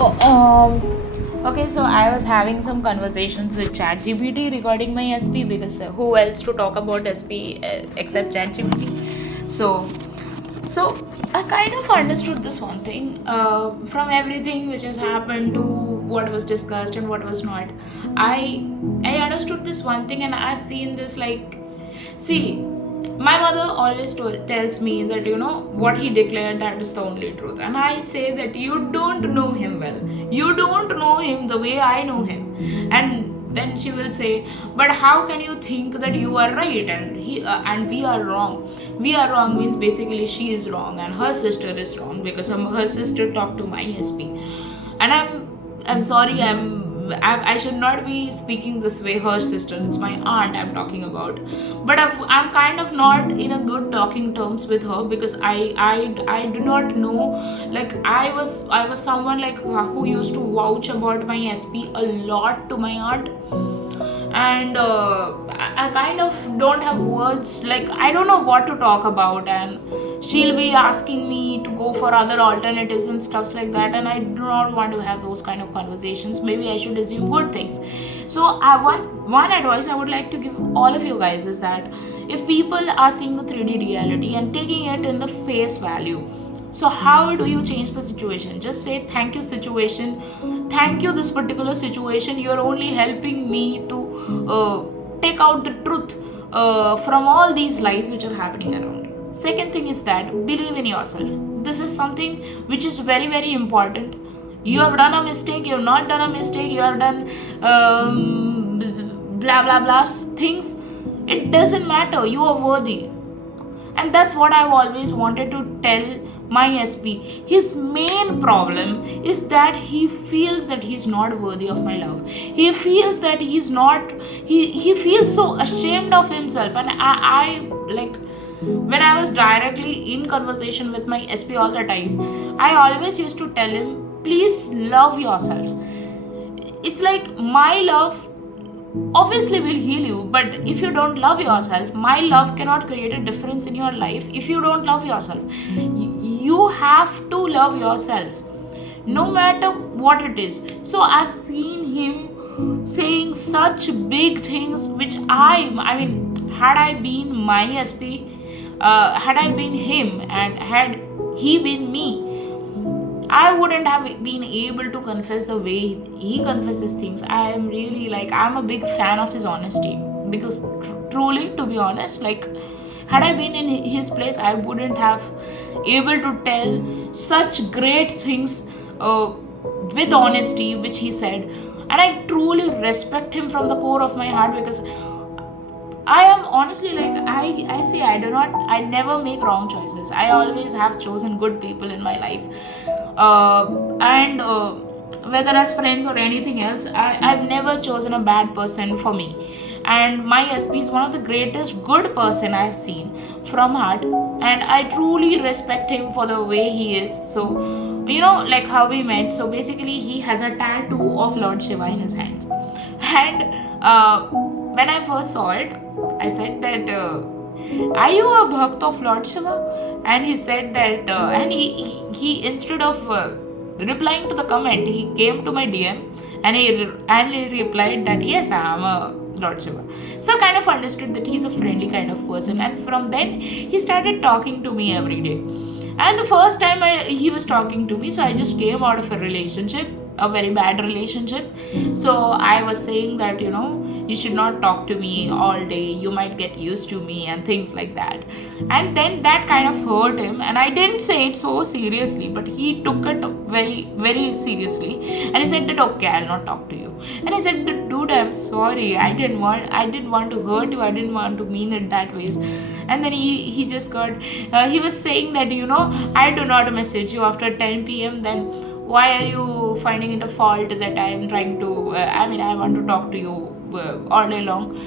Okay, so I was having some conversations with ChatGPT regarding my SP because who else to talk about SP except ChatGPT? So I kind of understood this one thing from everything which has happened to what was discussed and what was not. I understood this one thing, and I've seen this like, see, my mother always tells me that what he declared, that is the only truth, and I say that you don't know him well, you don't know him the way I know him. And then she will say, but how can you think that you are right and he and we are wrong? We are wrong means basically she is wrong and her sister is wrong because her sister talked to my SP. And I'm sorry, I should not be speaking this way. Her sister, it's my aunt I'm talking about, but I'm kind of not in a good talking terms with her because I do not know. Like I was someone like who used to vouch about my SP a lot to my aunt, and I kind of don't have words, like I don't know what to talk about, and she'll be asking me to go for other alternatives and stuffs like that, and I do not want to have those kind of conversations. Maybe I should assume good things. So one advice I would like to give all of you guys is that if people are seeing the 3D reality and taking it in the face value, so how do you change the situation? Just say thank you situation, thank you this particular situation, you're only helping me to take out the truth from all these lies which are happening around. Second thing is that believe in yourself. This is something which is very very important. You have done a mistake, you have not done a mistake, you have done blah blah blah things, it doesn't matter, you are worthy. And that's what I've always wanted to tell my SP. His main problem is that he feels that he's not worthy of my love. He feels that he's not, he feels so ashamed of himself. And I like, when I was directly in conversation with my SP all the time, I always used to tell him, please love yourself. It's like my love obviously will heal you, but if you don't love yourself, my love cannot create a difference in your life. If you don't love yourself, you have to love yourself no matter what it is. So I've seen him saying such big things which I mean, had I been my SP, had I been him and had he been me, I wouldn't have been able to confess the way he confesses things. I am really like, I'm a big fan of his honesty because truly, to be honest, like, had I been in his place, I wouldn't have able to tell such great things with honesty, which he said. And I truly respect him from the core of my heart because I am honestly like, I say I never make wrong choices. I always have chosen good people in my life. And whether as friends or anything else, I've never chosen a bad person for me. And my SP is one of the greatest good person I've seen from heart. And I truly respect him for the way he is. So, like how we met. So basically, he has a tattoo of Lord Shiva in his hands. And when I first saw it, I said that, are you a bhakt of Lord Shiva? And he said that, and he instead of replying to the comment, he came to my DM and he replied that yes, I am a Lord Shiva. So I kind of understood that he's a friendly kind of person, and from then he started talking to me every day. And the first time he was talking to me, so I just came out of a relationship, a very bad relationship. So I was saying that, you should not talk to me all day, you might get used to me and things like that. And then that kind of hurt him, and I didn't say it so seriously, but he took it very very seriously, and he said that, okay, I'll not talk to you. And I said, dude, I'm sorry, I didn't want to hurt you, I didn't want to mean it that way. And then he just got he was saying that, I do not message you after 10 p.m, then why are you finding it a fault that I am trying to I want to talk to you all day long?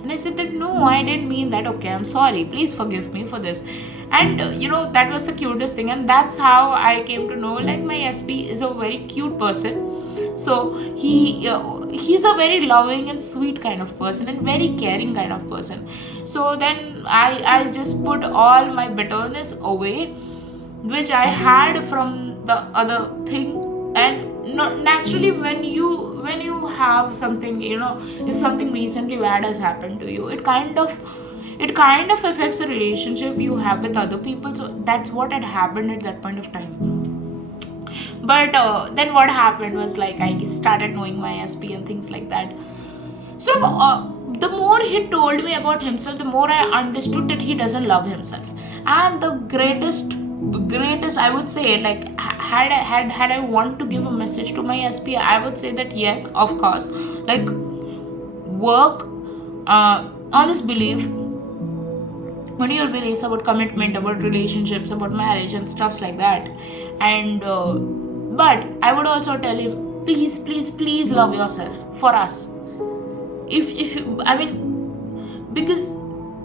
And I said that, no, I didn't mean that. Okay, I'm sorry, please forgive me for this. And that was the cutest thing, and that's how I came to know, like, my SP is a very cute person. So he's a very loving and sweet kind of person and very caring kind of person. So then I just put all my bitterness away which I had from the other thing, and not naturally, when you have something, if something recently bad has happened to you, it kind of affects the relationship you have with other people. So that's what had happened at that point of time. But then what happened was, like, I started knowing my SP and things like that. So the more he told me about himself, the more I understood that he doesn't love himself. And the greatest, I would say, like, had I want to give a message to my SP, I would say that yes, of course, like, work on this belief, on your beliefs about commitment, about relationships, about marriage and stuffs like that. And but I would also tell him, please, please, please love yourself for us. If you, I mean, because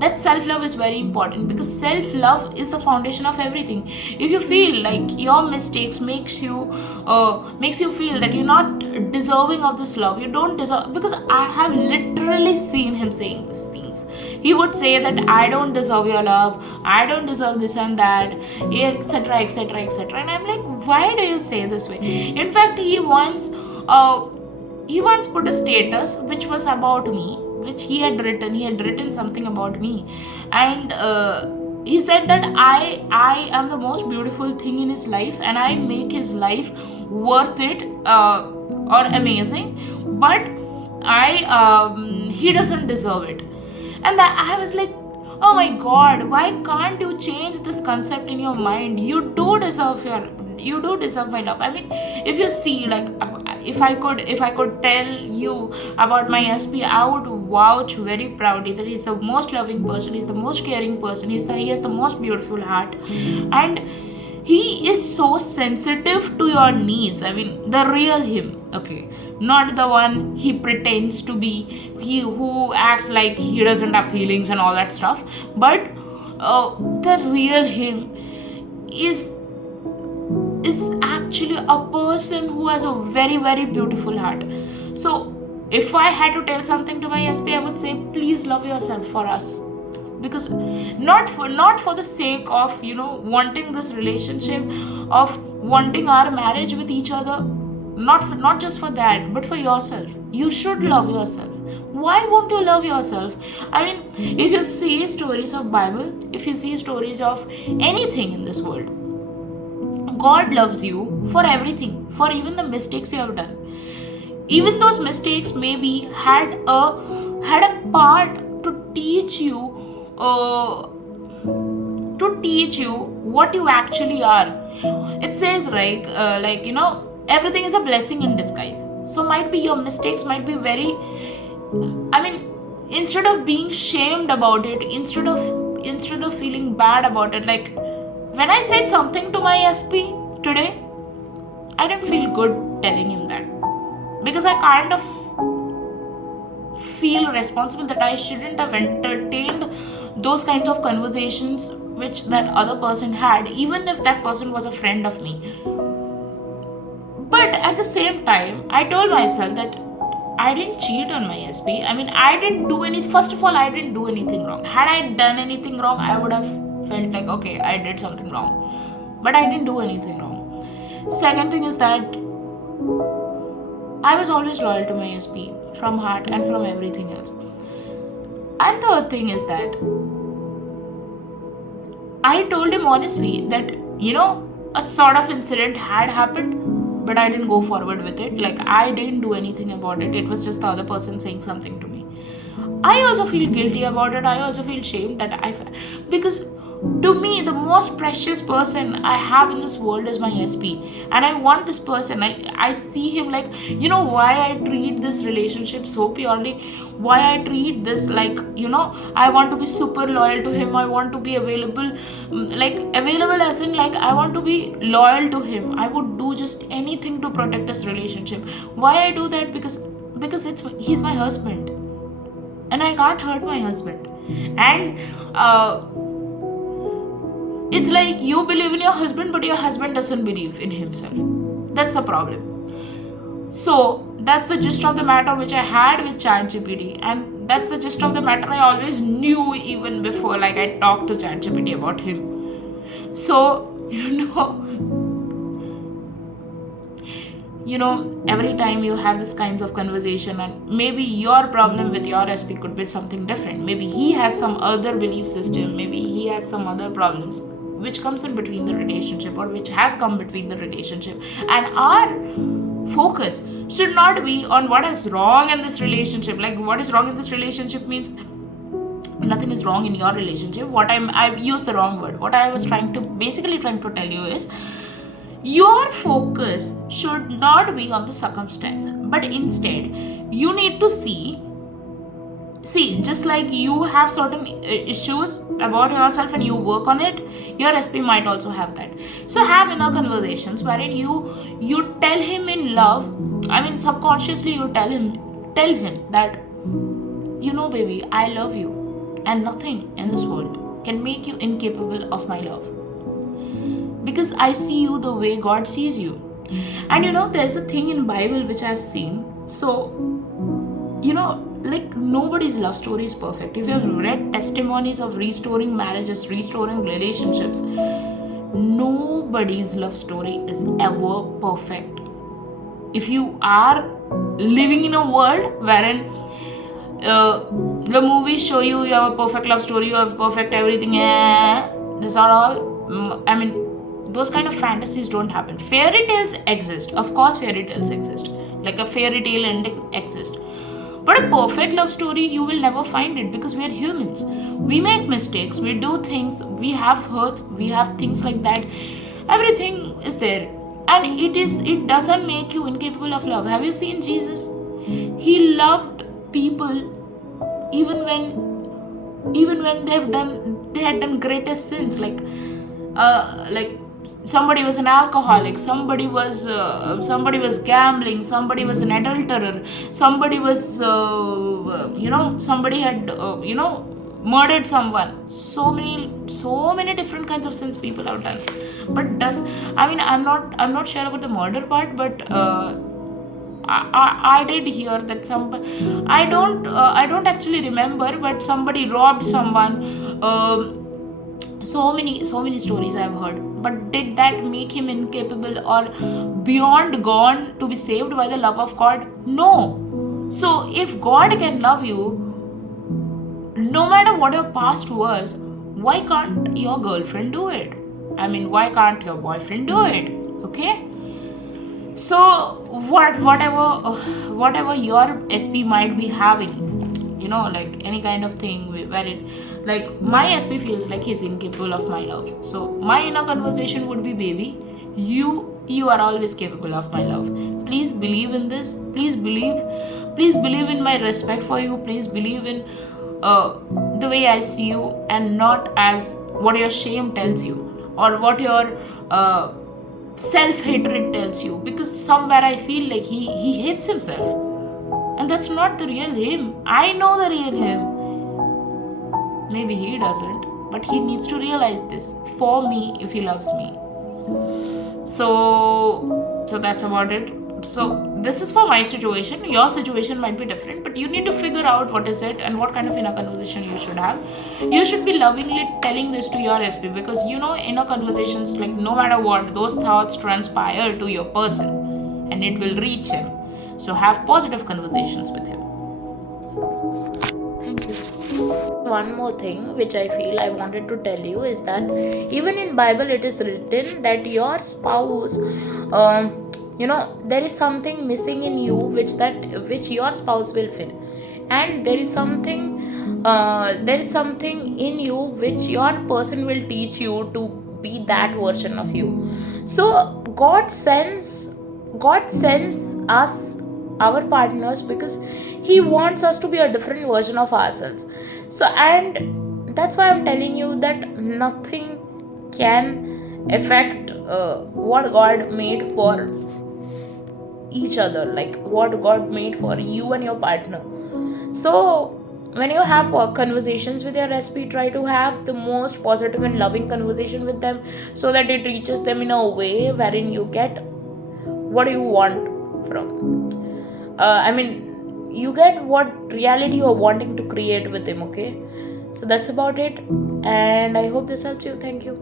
that self love is very important, because self love is the foundation of everything. If you feel like your mistakes makes you feel that you're not deserving of this love, you don't deserve, because I have literally seen him saying these things. He would say that I don't deserve your love, I don't deserve this and that, etc, etc, etc. And I'm like, why do you say this way? In fact, he once put a status which was about me, which he had written something about me. And he said that I am the most beautiful thing in his life, and I make his life worth it, or amazing, but he doesn't deserve it. And that, I was like, oh my god, why can't you change this concept in your mind? You do deserve my love. I mean, if you see, like, if I could tell you about my SP, I would vouch very proudly that he's the most loving person, he's the most caring person, he has the most beautiful heart, and he is so sensitive to your needs. I mean, the real him, okay, not the one he pretends to be, he who acts like he doesn't have feelings and all that stuff, but the real him is actually a person who has a very, very beautiful heart. So if I had to tell something to my SP, I would say, please love yourself for us. Because not for the sake of wanting this relationship, of wanting our marriage with each other, not just for that, but for yourself. You should love yourself. Why won't you love yourself? I mean, if you see stories of Bible, if you see stories of anything in this world, God loves you for everything, for even the mistakes you have done. Even those mistakes maybe had a part to teach you what you actually are. It says, right, everything is a blessing in disguise. So might be your mistakes might be very, I mean, instead of being shamed about it, instead of feeling bad about it, like, when I said something to my SP today, I didn't feel good telling him that, because I kind of feel responsible that I shouldn't have entertained those kinds of conversations which that other person had, even if that person was a friend of me. But at the same time, I told myself that I didn't cheat on my SP. I mean, I didn't do anything. First of all, I didn't do anything wrong. Had I done anything wrong, I would have felt like, okay, I did something wrong. But I didn't do anything wrong. Second thing is that I was always loyal to my SP from heart and from everything else. And third thing is that I told him honestly that, a sort of incident had happened, but I didn't go forward with it. Like, I didn't do anything about it. It was just the other person saying something to me. I also feel guilty about it. I also feel shamed because to me, the most precious person I have in this world is my SP. And I want this person. I see him like, why I treat this relationship so purely, why I treat this like, I want to be super loyal to him. I want to be available as in, like, I want to be loyal to him. I would do just anything to protect this relationship. Why I do that? Because he's my husband. And I can't hurt my husband. And it's like you believe in your husband, but your husband doesn't believe in himself. That's the problem. So that's the gist of the matter which I had with ChatGPT, and that's the gist of the matter I always knew even before, like, I talked to ChatGPT about him. So every time you have this kinds of conversation, and maybe your problem with your SP could be something different. Maybe he has some other belief system, maybe he has some other problems which comes in between the relationship, or which has come between the relationship. And our focus should not be on what is wrong in this relationship. Like, what is wrong in this relationship means nothing is wrong in your relationship. I used the wrong word. What I was trying to tell you is, your focus should not be on the circumstance, but instead you need to see, just like you have certain issues about yourself and you work on it, your SP might also have that. So have inner conversations wherein you tell him in love. I mean, subconsciously you tell him that, baby, I love you, and nothing in this world can make you incapable of my love, because I see you the way God sees you. And there's a thing in Bible which I've seen. So, like, nobody's love story is perfect. If you've read testimonies of restoring marriages, restoring relationships, nobody's love story is ever perfect. If you are living in a world wherein the movies show you have a perfect love story, you have perfect everything, these are all, those kind of fantasies don't happen. Fairy tales exist. Of course, fairy tales exist. Like a fairy tale ending exists. But a perfect love story, you will never find it, because we are humans. We make mistakes, we do things, we have hurts, we have things like that. Everything is there. And it doesn't make you incapable of love. Have you seen Jesus? He loved people even when they had done greatest sins, like somebody was an alcoholic, somebody was gambling, somebody was an adulterer, somebody was somebody had murdered someone. So many different kinds of sins people have done. But I'm not sure about the murder part, but I did hear that I don't actually remember, but somebody robbed someone. So many stories I've heard. But did that make him incapable or beyond gone to be saved by the love of God? No. So if God can love you, no matter what your past was, why can't your girlfriend do it? Why can't your boyfriend do it? Okay? So whatever your SP might be having, like any kind of thing where it, like, my SP feels like he's incapable of my love. So my inner conversation would be, baby, you are always capable of my love. Please believe in this. Please believe in my respect for you. Please believe in the way I see you, and not as what your shame tells you, or what your self-hatred tells you. Because somewhere I feel like he hates himself, and that's not the real him. I know the real him. Maybe he doesn't, but he needs to realize this for me if he loves me. So that's about it. So this is for my situation. Your situation might be different, but you need to figure out what is it and what kind of inner conversation you should have. You should be lovingly telling this to your SP, because inner conversations, like, no matter what, those thoughts transpire to your person and it will reach him. So have positive conversations with him. Thank you. One more thing which I feel I wanted to tell you is that even in Bible it is written that your spouse, there is something missing in you which your spouse will fill, and there is something in you which your person will teach you to be that version of you. So God sends us our partners because he wants us to be a different version of ourselves. So, and that's why I'm telling you that nothing can affect what God made for each other, like what God made for you and your partner. So when you have conversations with your SP, try to have the most positive and loving conversation with them, so that it reaches them in a way wherein you get what you want from you get what reality you're wanting to create with him. Okay, so that's about it, and I hope this helps you. Thank you.